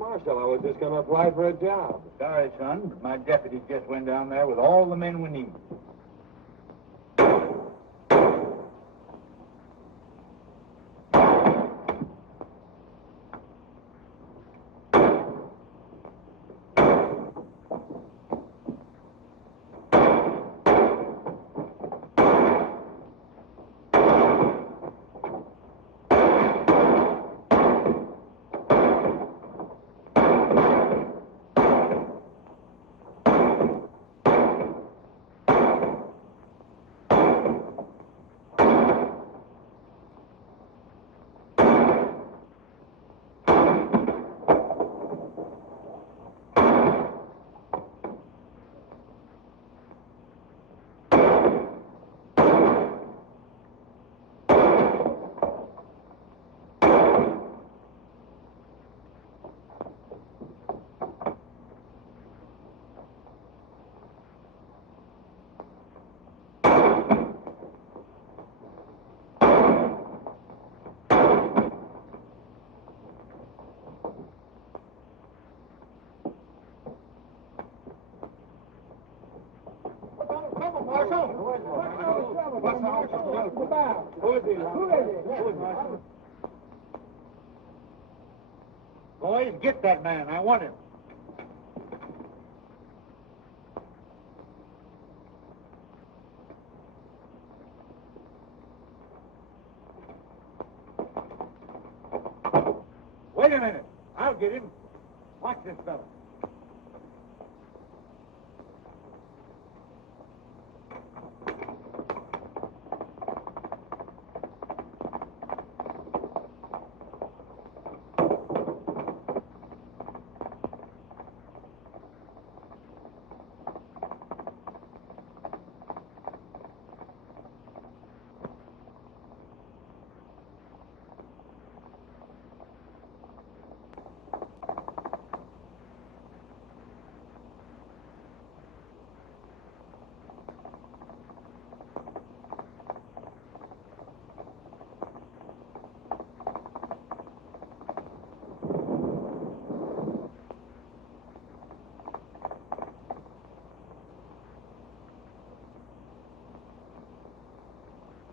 Marshal, I was just going to apply for a job. Sorry, son, but my deputies just went down there with all the men we need. Boys, get that man. I want him. Wait a minute. I'll get him. Watch this fellow.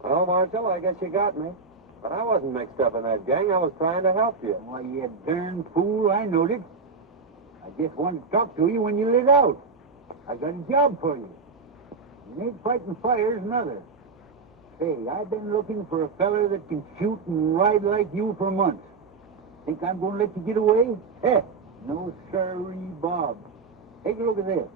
Well, Marshal, I guess you got me. But I wasn't mixed up in that gang. I was trying to help you. Why, you darn fool, I knowed it. I just wanted to talk to you when you lit out. I got a job for you. You ain't fighting fires, another. Say, I've been looking for a feller that can shoot and ride like you for months. Think I'm going to let you get away? Heh, no sirree, Bob. Take a look at this.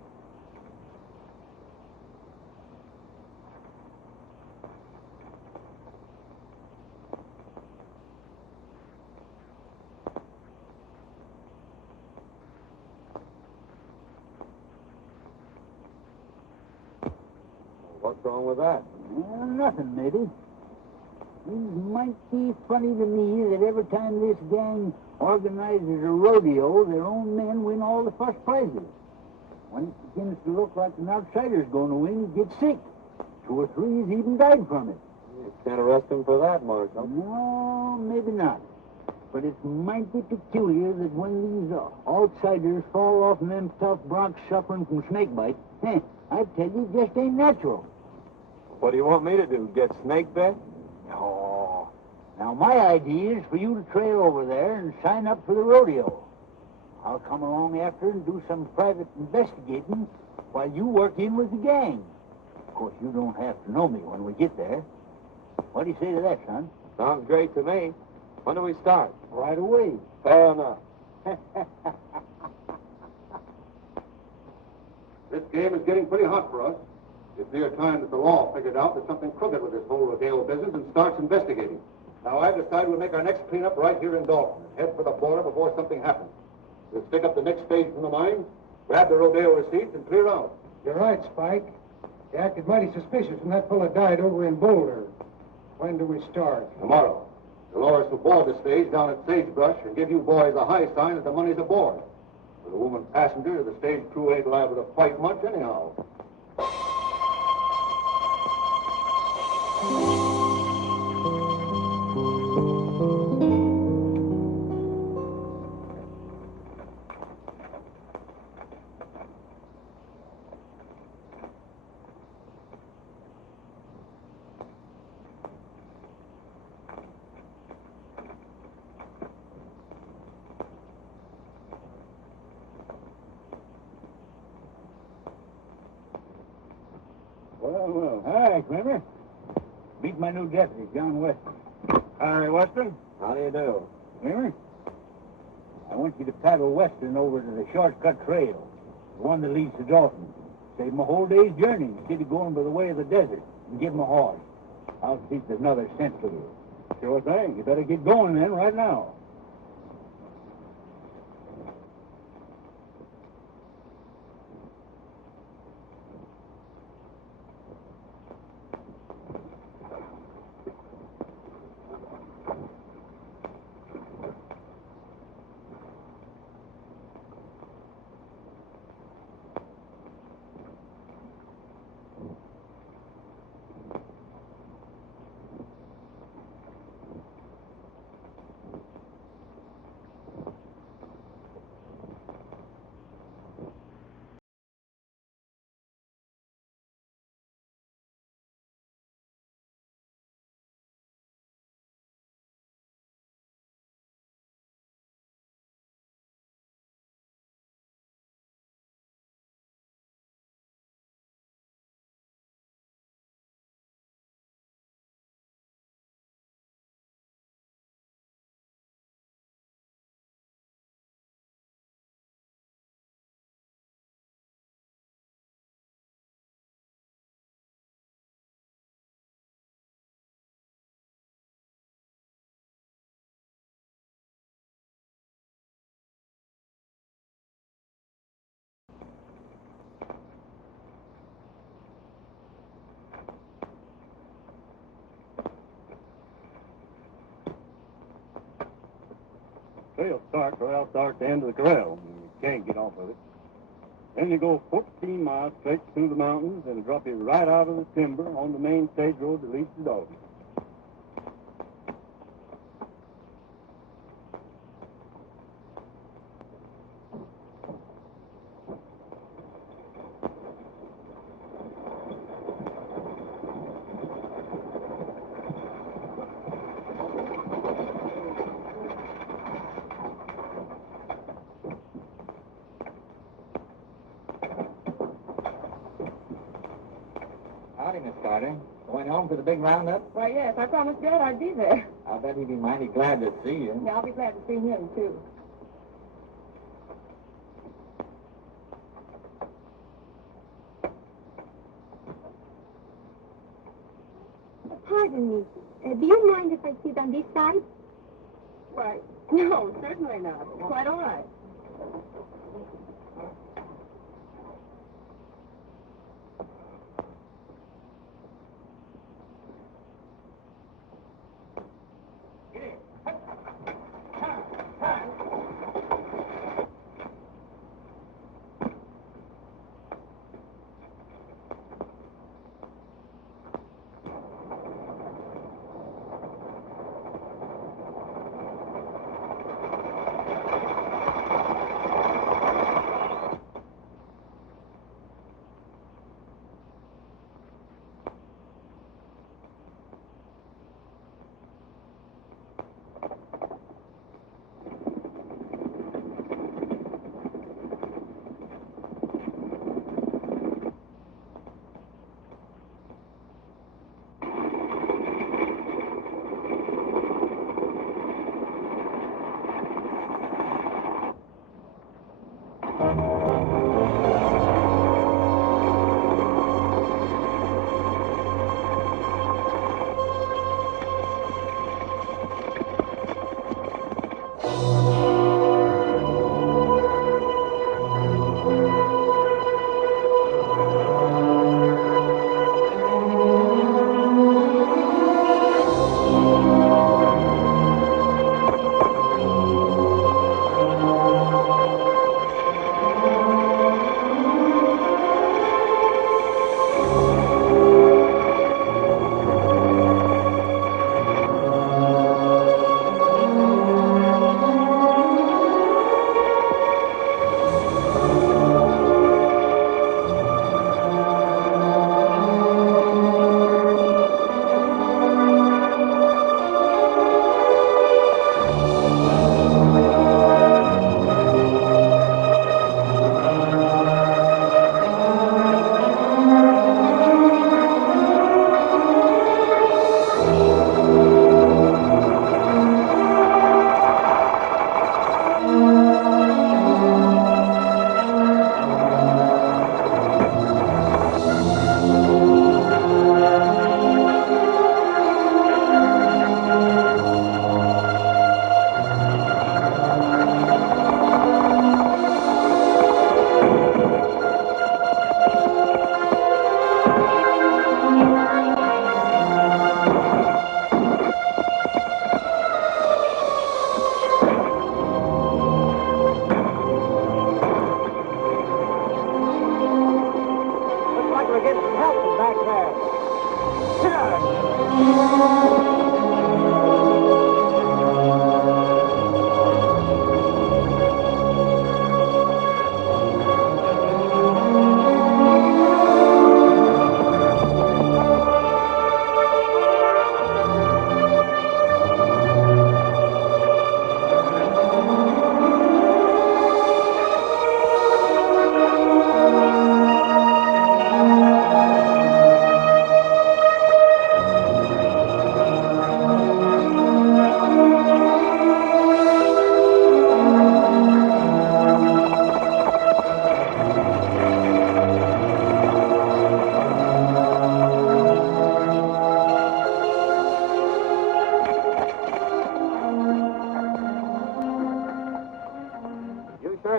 What's wrong with that? Well, nothing, maybe. Seems mighty funny to me that every time this gang organizes a rodeo, their own men win all the first prizes. When it begins to look like an outsider's going to win, he gets sick. 2 or 3's even died from it. You can't arrest him for that, Marshal. No, maybe not. But it's mighty peculiar that when these outsiders fall off them tough broncs suffering from snakebite, I tell you, it just ain't natural. What do you want me to do, get snake bit? No. Now, my idea is for you to trail over there and sign up for the rodeo. I'll come along after and do some private investigating while you work in with the gang. Of course, you don't have to know me when we get there. What do you say to that, son? Sounds great to me. When do we start? Right away. Fair enough. This game is getting pretty hot for us. It's near time that the law figured out there's something crooked with this whole rodeo business and starts investigating. Now, I've decided we'll make our next cleanup right here in Dalton and head for the border before something happens. We'll stick up the next stage from the mine, grab the rodeo receipts, and clear out. You're right, Spike. You acted mighty suspicious when that fella died over in Boulder. When do we start? Tomorrow. They'll lower us aboard the stage down at Sagebrush and give you boys a high sign that the money's aboard. With a woman passenger, the stage crew ain't liable to fight much anyhow. Well. Hi, Clemmer. Meet my new deputy, John Weston. Hi, Weston. How do you do? Clemmer, I want you to paddle Western over to the shortcut trail, the one that leads to Dalton. Save him a whole day's journey instead of going by the way of the desert, and give him a horse. I'll see if there's another cent for you. Sure thing. You better get going then, right now. trail starts right outside the end of the corral. You can't get off of it. Then you go 14 miles straight through the mountains and drop you right out of the timber on the main stage road that leads to Dalton. Howdy, Miss Carter. Going home for the big roundup? Why, yes, I promised Dad I'd be there. I'll bet he'd be mighty glad to see you. Yeah, I'll be glad to see him, too. Pardon me. Do you mind if I sit on this side? Why, no, certainly not. It's quite all right.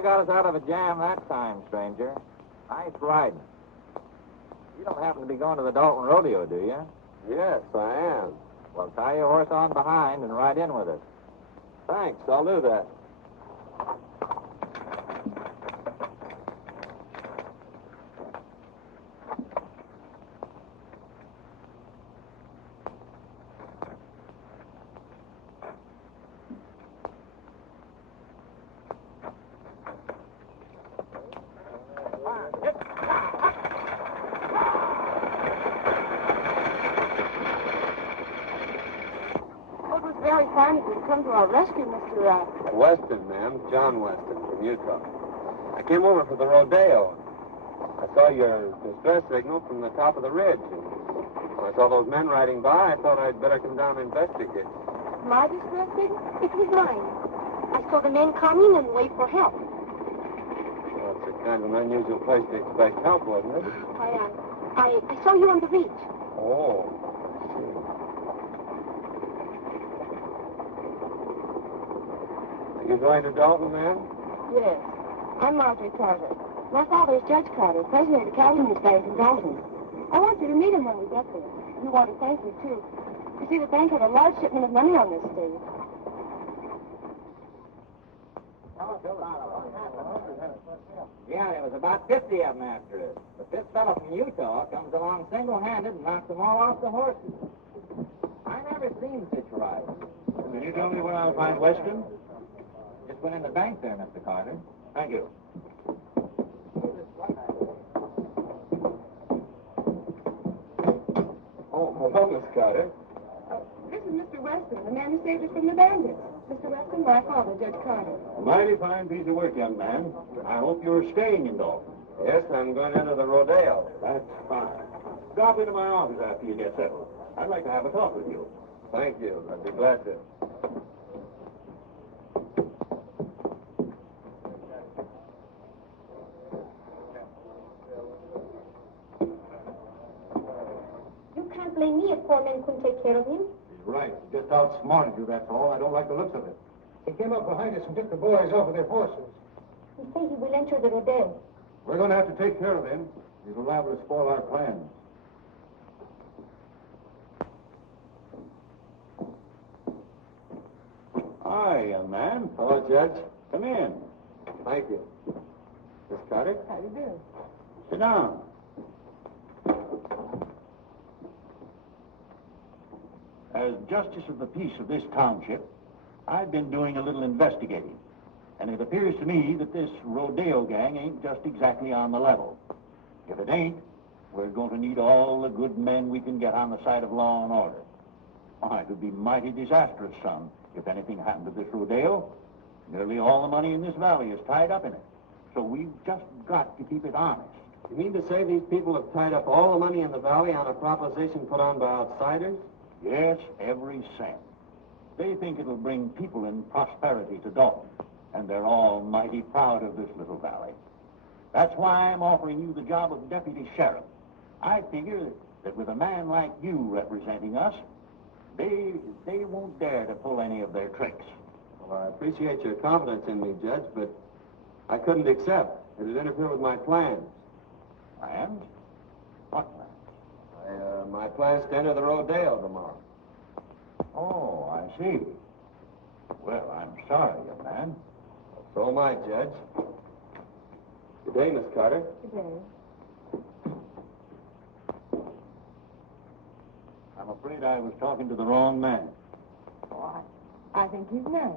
Got us out of a jam that time, stranger. Nice riding. You don't happen to be going to the Dalton Rodeo, do you? Yes, I am. Well, tie your horse on behind and ride in with us. Thanks, I'll do that. come to our rescue, Mr. Weston, ma'am. John Weston from Utah. I came over for the rodeo. I saw your distress signal from the top of the ridge. And when I saw those men riding by, I thought I'd better come down and investigate. My distress signal? It was mine. I saw the men coming and wait for help. Well, it's a kind of an unusual place to expect help, wasn't it? I saw you on the reach. Oh, I see. Are you going to Dalton, ma'am? Yes. I'm Marjorie Carter. My father is Judge Carter, president of the Cattlemen's Bank in Dalton. I want you to meet him when we get there. We want to thank you, too. You see, the bank had a large shipment of money on this day. Yeah, there was about 50 of them after us. But this fellow from Utah comes along single-handed and knocks them all off the horses. I never seen such riding. Can you tell me where I'll find Weston? Just went in the bank there, Mr. Carter. Thank you. Oh, hello, Miss Carter. This is Mr. Weston, the man who saved us from the bandits. Mr. Weston, my father, Judge Carter. A mighty fine piece of work, young man. I hope you're staying in Dalton. Yes, I'm going into the rodeo. That's fine. Drop into my office after you get settled. I'd like to have a talk with you. Thank you. I'd be glad to. You can't blame me if four men couldn't take care of him. He's right. He just outsmarted you, that's all. I don't like the looks of it. He came up behind us and took the boys off of their horses. He says he will enter the rodeo. We're going to have to take care of him. He's liable to spoil our plans. Hi, young man. Hello, Judge. Come in. Thank you. Miss Carter? How do you do? Sit down. As justice of the peace of this township, I've been doing a little investigating. And it appears to me that this rodeo gang ain't just exactly on the level. If it ain't, we're going to need all the good men we can get on the side of law and order. Why, it would be mighty disastrous, son, if anything happened to this rodeo. Nearly all the money in this valley is tied up in it. So we've just got to keep it honest. You mean to say these people have tied up all the money in the valley on a proposition put on by outsiders? Yes, every cent. They think it'll bring people and prosperity to Dalton, and they're all mighty proud of this little valley. That's why I'm offering you the job of deputy sheriff. I figure that with a man like you representing us, they won't dare to pull any of their tricks. Well, I appreciate your confidence in me, Judge, but I couldn't accept. It would interfere with my plans. Plans? What plans? My plans to enter the rodeo tomorrow. Oh, I see. Well, I'm sorry, young man. So am I, Judge. Good day, Miss Carter. Good day. I'm afraid I was talking to the wrong man. Oh, I think he's nice.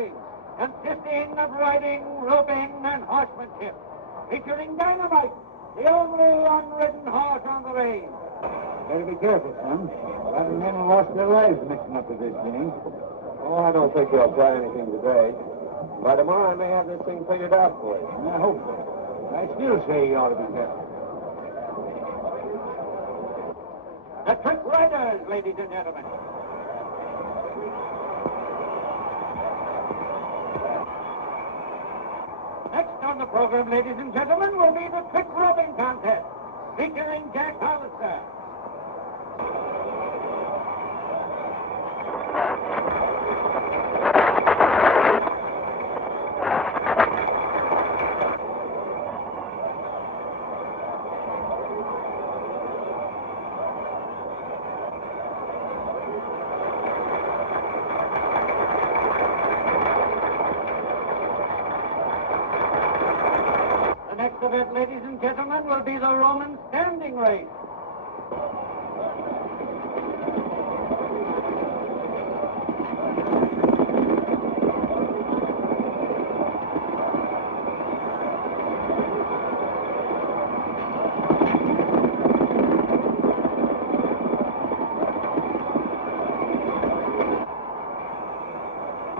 horses, consisting of riding, roping, and horsemanship, featuring Dynamite, the only unridden horse on the range. Better be careful, son. A lot of men lost their lives mixing up with this gang. Oh, I don't think he'll try anything today. By tomorrow, I may have this thing figured out for you. I hope so. I still say you ought to be careful. The trick riders, ladies and gentlemen. Next on the program, ladies and gentlemen, will be the trick roping contest, featuring Jack Hollister. The next event, ladies and gentlemen, will be the Roman standing race.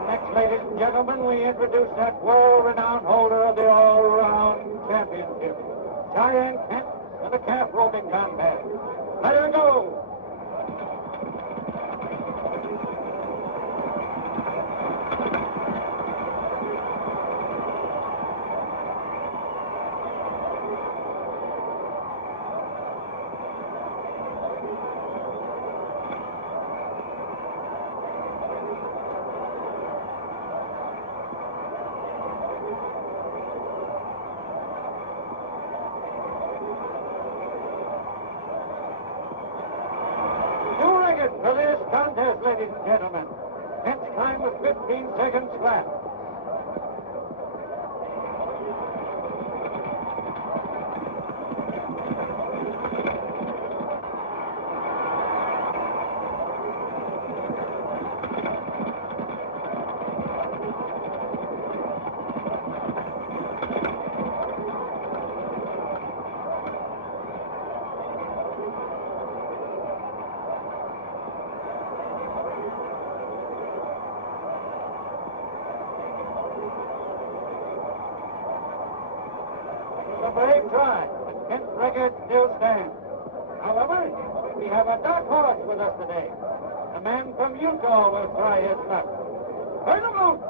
Next, ladies and gentlemen, we introduce that world-renowned holder of the all-round championship, Cheyenne Kent, in the calf roping contest. Let her go! For this contest, ladies and gentlemen, Kent's time was 15 seconds flat. A brave try, but Kent's record still stands. However, we have a dark horse with us today. A man from Utah will try his luck. Turn him loose!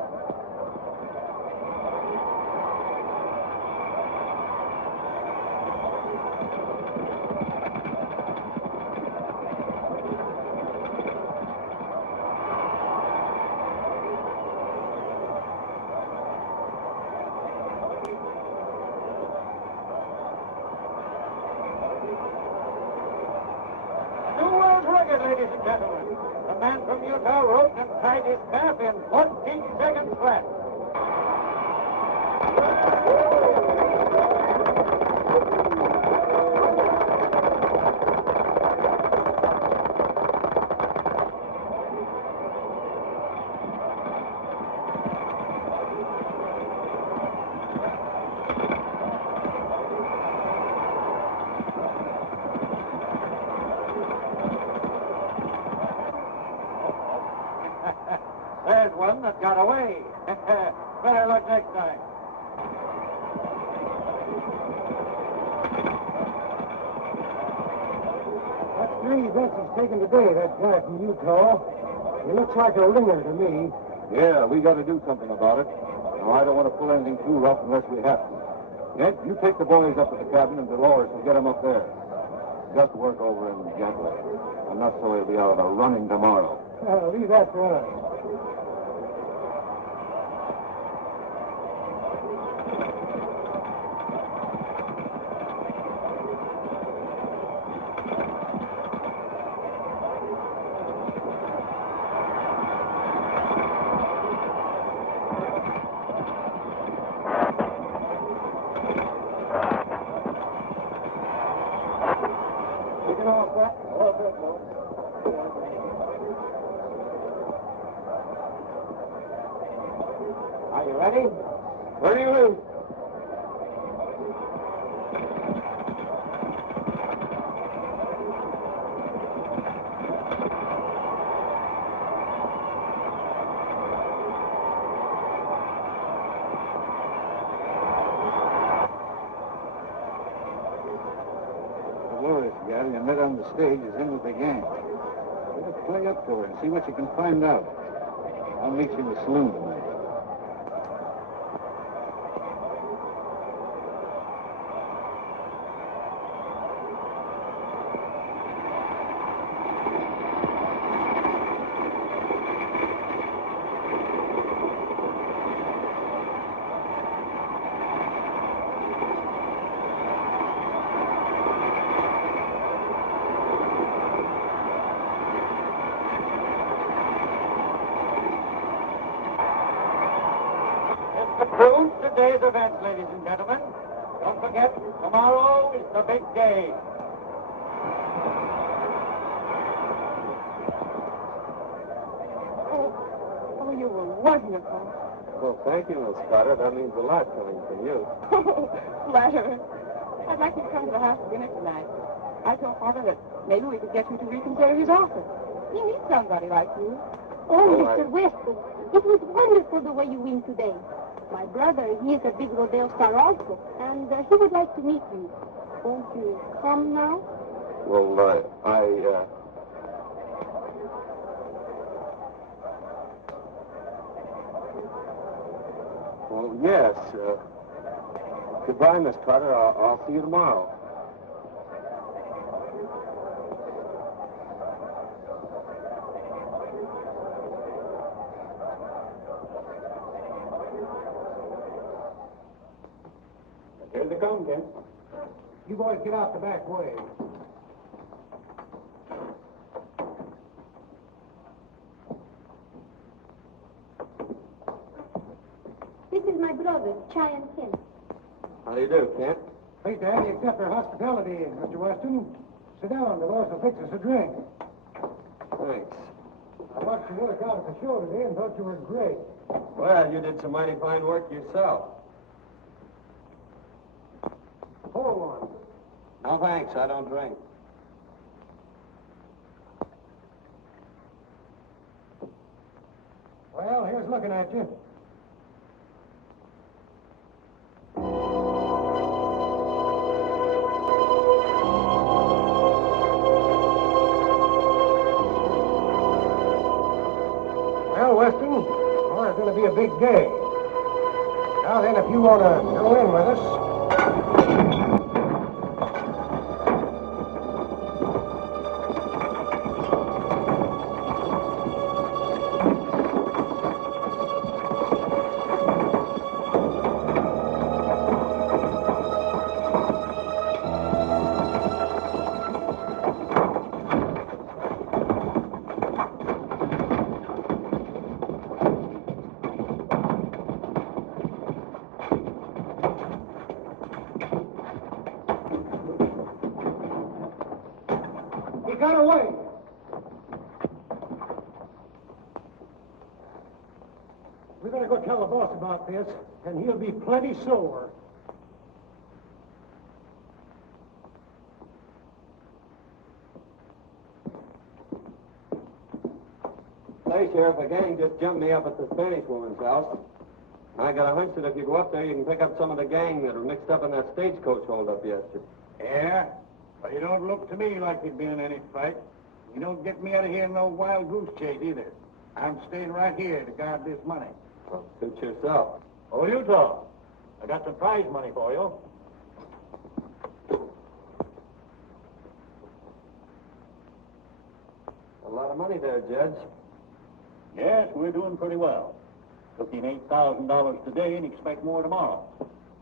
Ladies and gentlemen, a man from Utah roped and tied his calf in 14 seconds flat. There's one that got away. Better luck next time. That's 3 bets he's taken today, that guy from Utah. He looks like a ringer to me. Yeah, we got to do something about it. Now, I don't want to pull anything too rough unless we have to. Ed, you take the boys up to the cabin and Dolores will get them up there. Just work over him gently. Enough so he'll be out of the running tomorrow. Leave that for us. Ready? Ready, loose. You met on the stage is in with the gang. Better play up to her and see what you can find out. I'll meet you in the saloon tonight. Concludes today's events, ladies and gentlemen. Don't forget, tomorrow is the big day. Oh, you were wonderful. Well, thank you, Miss Carter. That means a lot coming from you. Flatterer. I'd like you to come to the house for dinner tonight. I told Father that maybe we could get you to reconsider his offer. He needs somebody like you. Oh, Mr. Weston, it was wonderful the way you win today. My brother, he is a big rodeo star also, and he would like to meet you. Won't you come now? Well, Well, yes. Goodbye, Miss Carter. I'll see you tomorrow. Here they come, Ken. You boys get out the back way. This is my brother, Chai and Ken. How do you do, Kent? Pleased to have you accept our hospitality, Mr. Weston. Sit down. The boss will fix us a drink. Thanks. I watched you work out at the show today and thought you were great. Well, you did some mighty fine work yourself. Pour one. No, thanks. I don't drink. Well, here's looking at you. Well, Weston, tomorrow's going to be a big day. Now then, if you want to go in with us... He got away. We better go tell the boss about this, and he'll be plenty sore. Say, Sheriff, a gang just jumped me up at the Spanish woman's house. I got a hunch that if you go up there, you can pick up some of the gang that were mixed up in that stagecoach holdup yesterday. Yeah? Well, you don't look to me like you've been in any fight. You don't get me out of here in no wild goose chase either. I'm staying right here to guard this money. Well, suit yourself. Oh, you talk. I got some prize money for you. A lot of money there, Judge. Yes, we're doing pretty well. Took in $8,000 today and expect more tomorrow.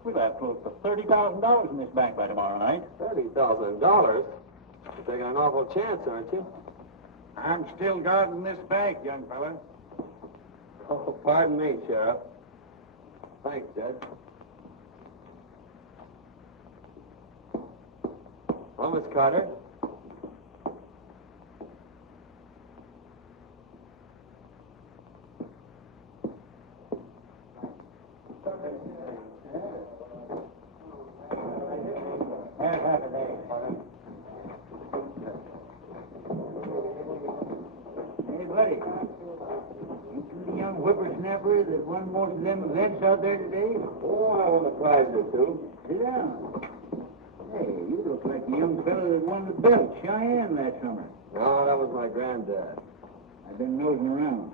We'll have close to $30,000 in this bank by tomorrow night. $30,000? You're taking an awful chance, aren't you? I'm still guarding this bank, young fella. Oh, pardon me, Sheriff. Thanks, Judge. Well, Miss Carter. Half a day. Hey, buddy. You two the young whippersnapper that won most of them events out there today? Oh, I won a prize or two. Sit down. Hey, you look like the young fellow that won the belt, Cheyenne, that summer. No, that was my granddad. I've been nosing around.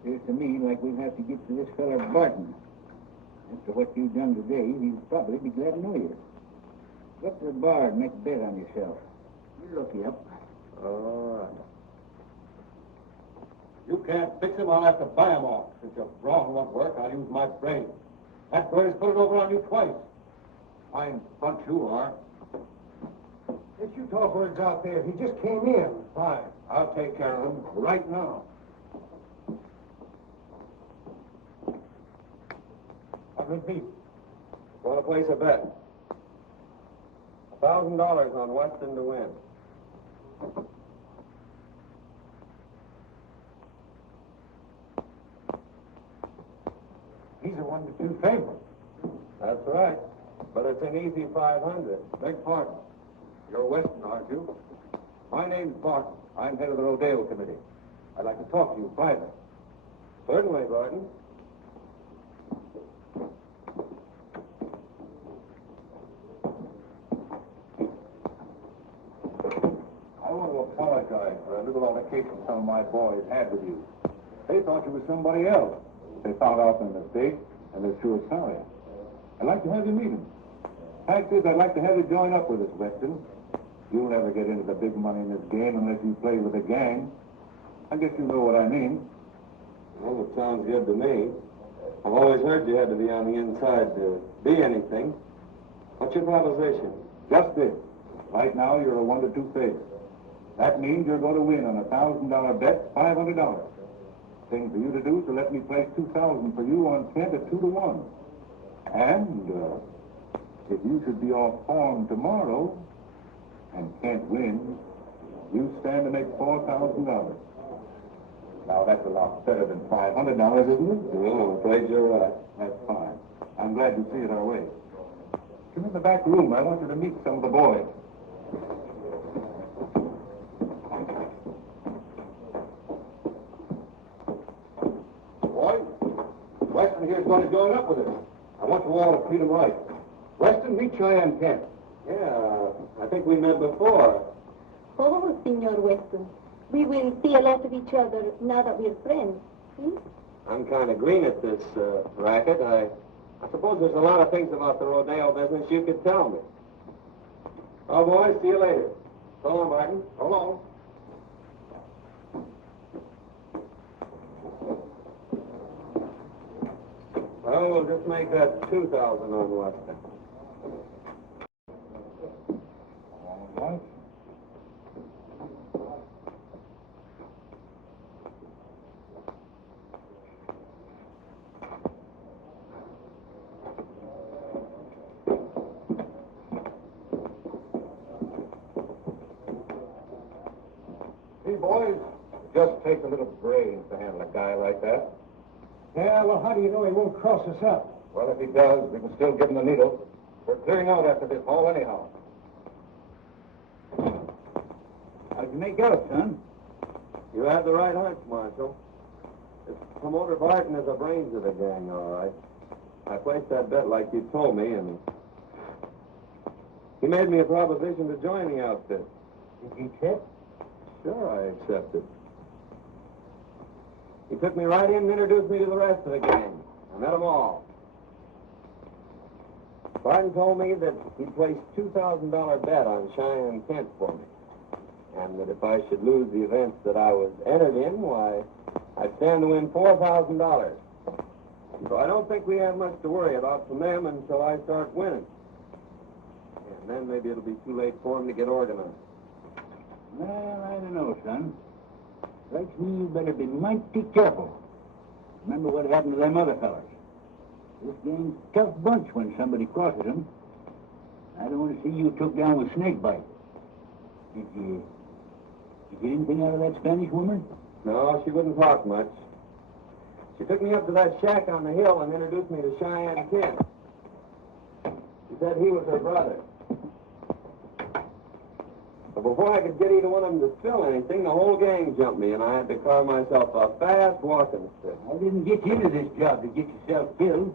Appears to me like we'll have to get to this feller Barton. After what you've done today, he'll probably be glad to know you. Go up to the bar and make a bet on yourself. We'll look you up. All right. You can't fix him, I'll have to buy him off. Since your brawn won't work, I'll use my brain. That bird's put it over on you twice. Fine bunch you are. Let you talk words out there. He just came in. Fine. I'll take care of him right now. What will it be? Want to place a bet? $1,000 on Weston to win. He's a 1-2 favorite. That's right. But it's an easy 500. Beg pardon. You're Weston, aren't you? My name's Barton. I'm head of the rodeo committee. I'd like to talk to you privately. Certainly, Barton. I want to apologize for a little altercation some of my boys had with you. They thought you were somebody else. They found out their mistake, and they're sure sorry. I'd like to have you meet them. Fact is, I'd like to have you join up with us, Weston. You'll never get into the big money in this game unless you play with a gang. I guess you know what I mean. Well, it sounds good to me. I've always heard you had to be on the inside to be anything. What's your proposition? Just this. Right now, you're a 1-2 favorite. That means you're going to win on a $1,000 bet, $500. Thing for you to do is to let me place $2,000 for you on 10 to 2-1. And if you should be off form tomorrow and can't win, you stand to make $4,000. Now, that's a lot better than $500, isn't it? Well, I'm afraid you're right. That's fine. I'm glad you see it our way. Come in the back room. I want you to meet some of the boys. Boys, Weston here's going to join up with us. I want you all to treat him right. Weston, meet Cheyenne Kent. Yeah, I think we met before. Oh, Senor Weston. We will see a lot of each other now that we're friends. I'm kind of green at this racket. I suppose there's a lot of things about the rodeo business you could tell me. Oh, boys, see you later. So long, Barton. So long. Well, we'll just make that 2,000 on Weston. All right. See, boys, just takes a little brains to handle a guy like that. Yeah, well, how do you know he won't cross us up? Well, if he does, we can still give him the needle. We're clearing out after this haul anyhow. How'd you make out, son? You have the right hunch, Marshal. This promoter Barton is the brains of the gang, all right. I placed that bet like you told me, and he made me a proposition to join the outfit. Did you accept? Sure, I accepted. He took me right in and introduced me to the rest of the gang. I met them all. Barton told me that he'd placed $2,000 bet on Cheyenne Kent for me, and that if I should lose the events that I was entered in, why, I'd stand to win $4,000. So I don't think we have much to worry about from them until I start winning. And then maybe it'll be too late for them to get organized. Well, I don't know, son. Strikes me you better be mighty careful. Remember what happened to them other fellas. This gang's a tough bunch when somebody crosses them. I don't want to see you took down with snake bite. Did you get anything out of that Spanish woman? No, she wouldn't talk much. She took me up to that shack on the hill and introduced me to Cheyenne Kent. She said he was her brother. But before I could get either one of them to spill anything, the whole gang jumped me, and I had to carve myself a fast walking stick. I didn't get you into this job to get yourself killed.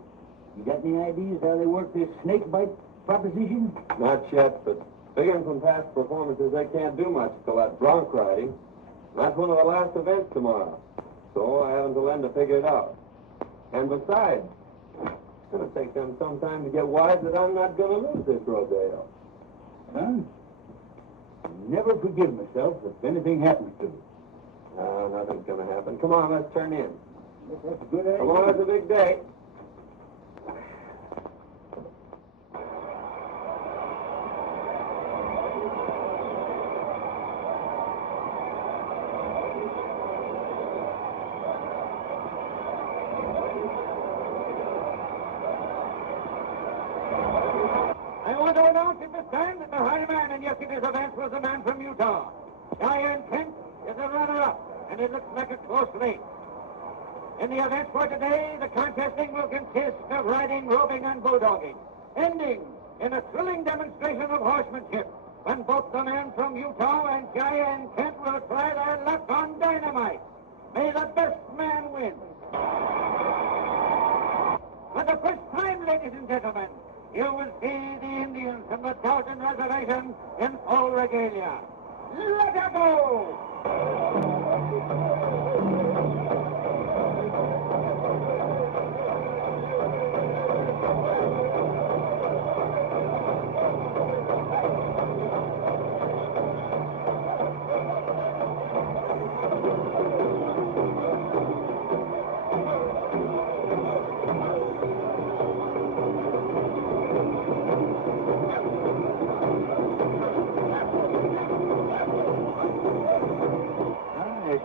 You got any ideas how they work this snake bite proposition? Not yet, but figuring from past performances, they can't do much till that bronc riding. That's one of the last events tomorrow. So I have until then to figure it out. And besides, it's going to take them some time to get wise that I'm not going to lose this rodeo. Son, I never forgive myself if anything happens to me. Nothing's going to happen. Come on, let's turn in. That's a good idea. Come on, it's a big day. Yesterday's event was a man from Utah. Cheyenne Kent is a runner-up, and it looks like a close race. In the events for today, the contesting will consist of riding, roping, and bulldogging, ending in a thrilling demonstration of horsemanship when both the man from Utah and Cheyenne Kent will try their luck on dynamite. May the best man win. For the first time, ladies and gentlemen, you will see the Indians from the Dalton Reservation in full regalia. Let her go!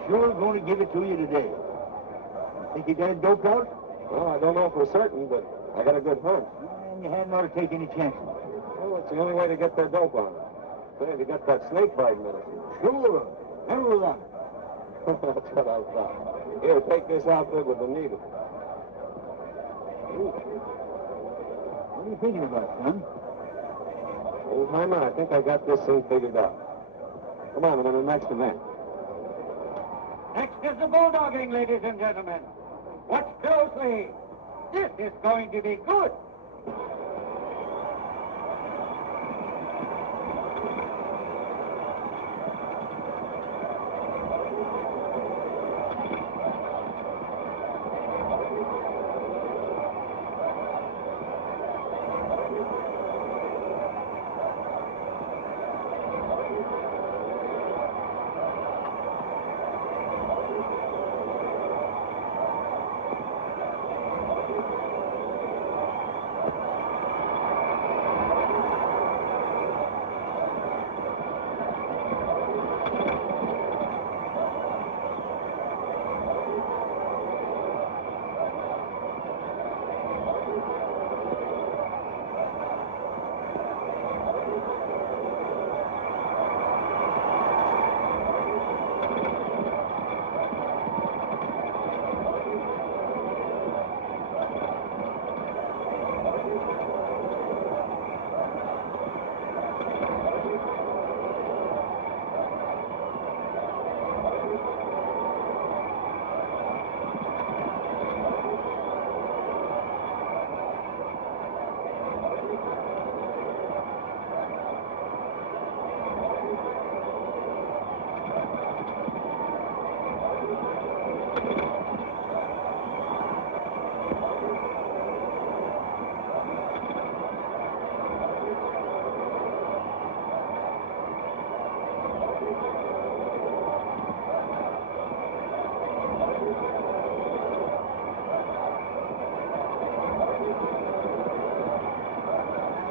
Sure going to give it to you today. Think you got it doped out? Well, I don't know for certain, but I got a good hunch. And you hadn't ought to take any chances. Well, it's the only way to get their dope on it. Say, to get that snake bite medicine. Sure. Never luck. That's what I thought. Here, take this outfit with Anita. What are you thinking about, son? Old timer, I think I got this thing figured out. Come on, I'm in the next event. Next is the bulldogging, ladies and gentlemen. Watch closely. This is going to be good.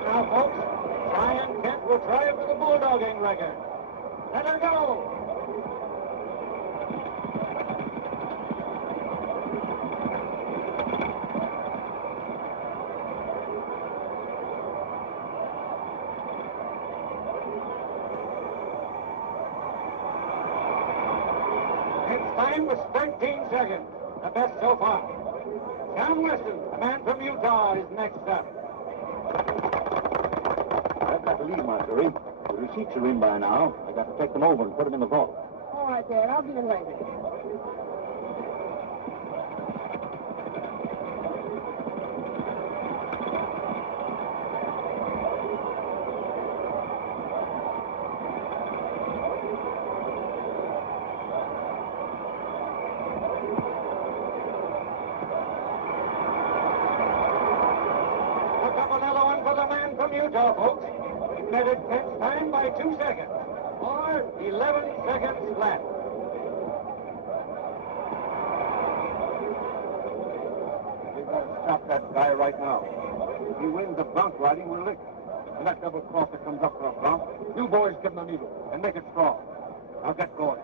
Now, folks, Cheyenne Kent will try for the bulldogging record. Let her go! Its time was 13 seconds, the best so far. John Weston, the man from Utah, is next up. I've got to leave, Marjorie. With The receipts are in by now. I got to take them over and put them in the vault. All right, Dad. I'll be in later. From Utah, folks. It measured 10th time by 2 seconds, or 11 seconds flat. We've got to stop that guy right now. If he wins the bronc riding, we're licked. When that double crosser comes up for a bronc, you boys give him a needle and make it strong. I'll get going.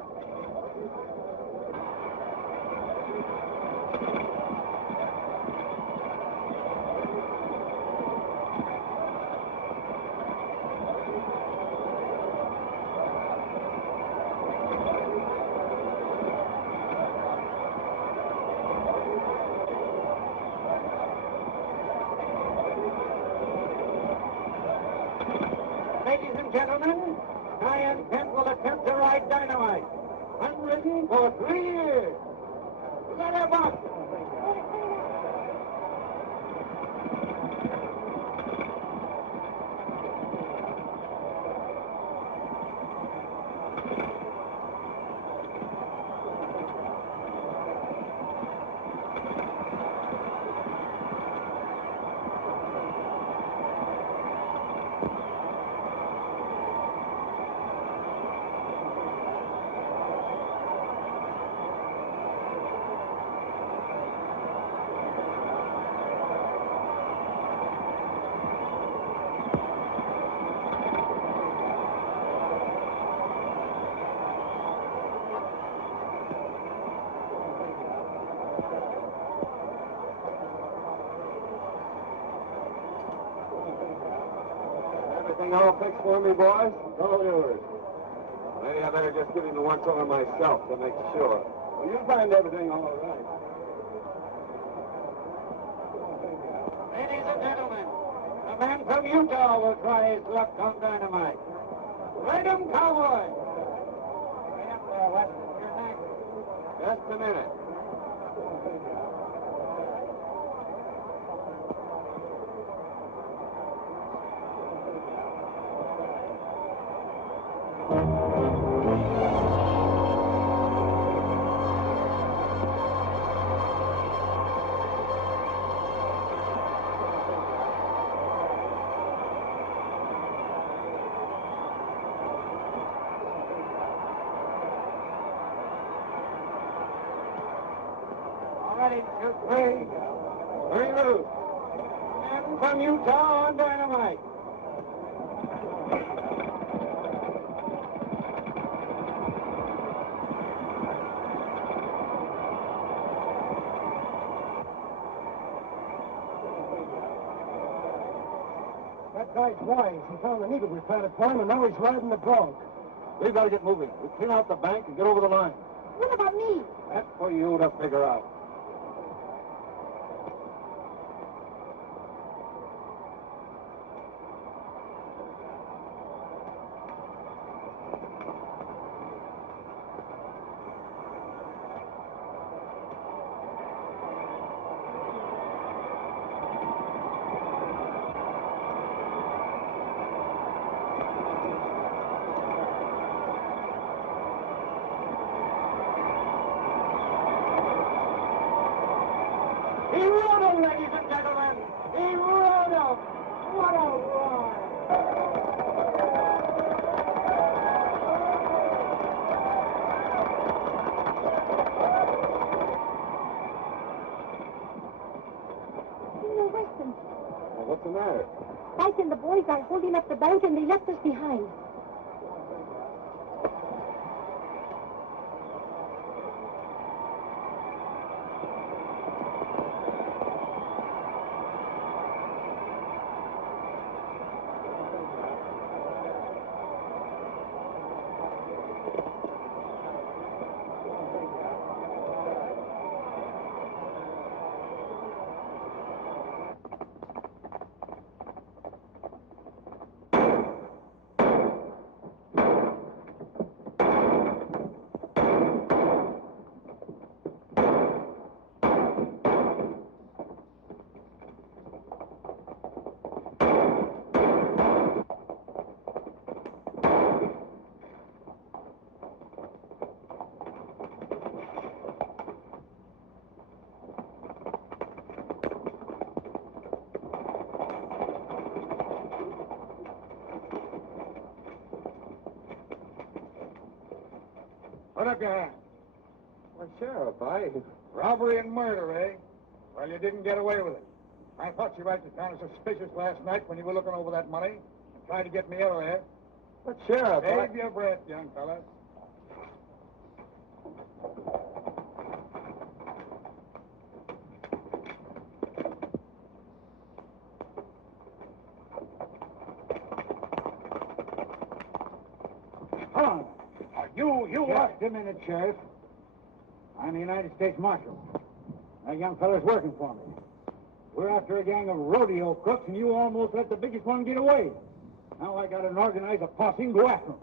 Ladies and gentlemen, I and Kent will attempt to ride dynamite. Unridden for 3 years. Let him up! Everything all fixed for me, boys? All yours. Maybe I better just give him the once-over myself to make sure. Well, you'll find everything all right. Ladies and gentlemen, a man from Utah will try his luck on dynamite. Ride him, cowboy! Right up there, Weston. You're next. Just a minute. Ready, 2, 3. Very loose. Man from Utah on dynamite. That guy's wise. He found the needle we planted for him, and now he's riding the bronc. We've got to get moving. We'll clean out the bank and get over the line. What about me? That's for you to figure out. He rode him, ladies and gentlemen. He rode him. What a ride. Senior Weston, Well, what's the matter? Mike and the boys are holding up the bank and they left us behind. Put up your hand. Well, Sheriff, Robbery and murder, eh? Well, you didn't get away with it. I thought you acted kind of suspicious last night when you were looking over that money and tried to get me out of there. But, Sheriff, Save your breath, young fella. Hold on. Just a minute, Sheriff. I'm the United States Marshal. That young fella's working for me. We're after a gang of rodeo crooks, and you almost let the biggest one get away. Now I gotta organize a posse and go after him.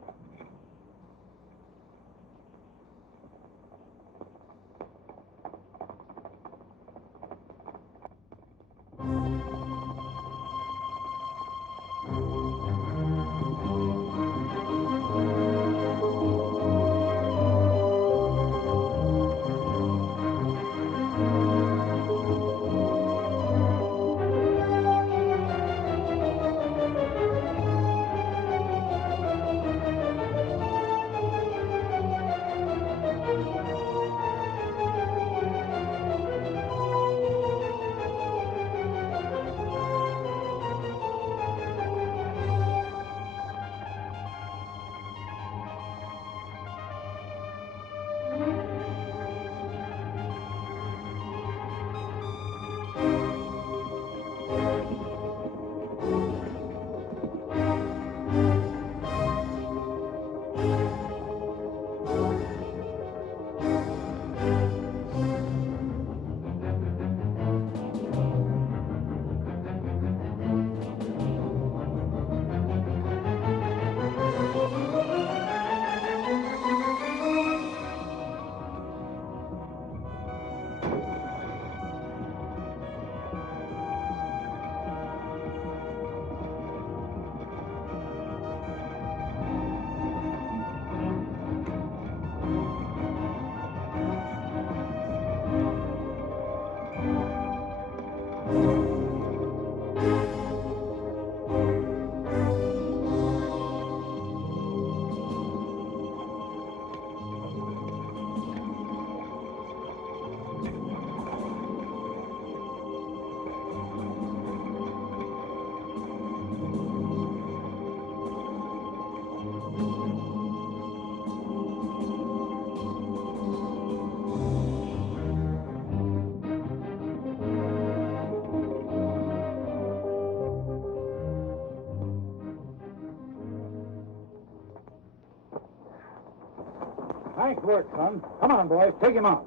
Nice work, son. Come on, boys. Take him out.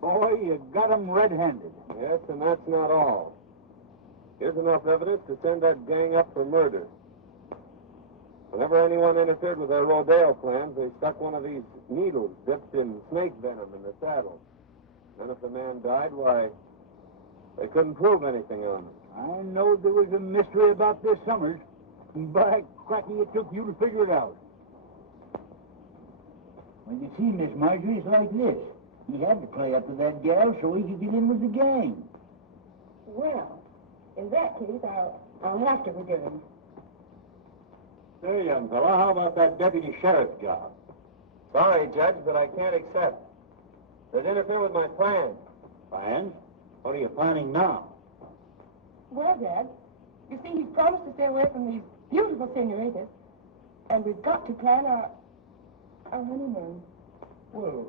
Boy, you got him red-handed. Yes, and that's not all. Here's enough evidence to send that gang up for murder. Whenever anyone interfered with their rodeo plans, they stuck one of these needles dipped in snake venom in the saddle. Then if the man died, why, they couldn't prove anything on him. I know there was a mystery about this, Summers. By cracky, it took you to figure it out. Well, you see, Miss Marjorie, it's like this. He had to play up to that gal so he could get in with the gang. Well, in that case, I'll have to forgive him. Say, young fella, how about that deputy sheriff's job? Sorry, Judge, but I can't accept. They'd interfere with my plans. Plans? What are you planning now? Well, Dad, you see, he's promised to stay away from these beautiful senoritas, and we've got to plan our honeymoon. Well,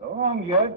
so long, Judge.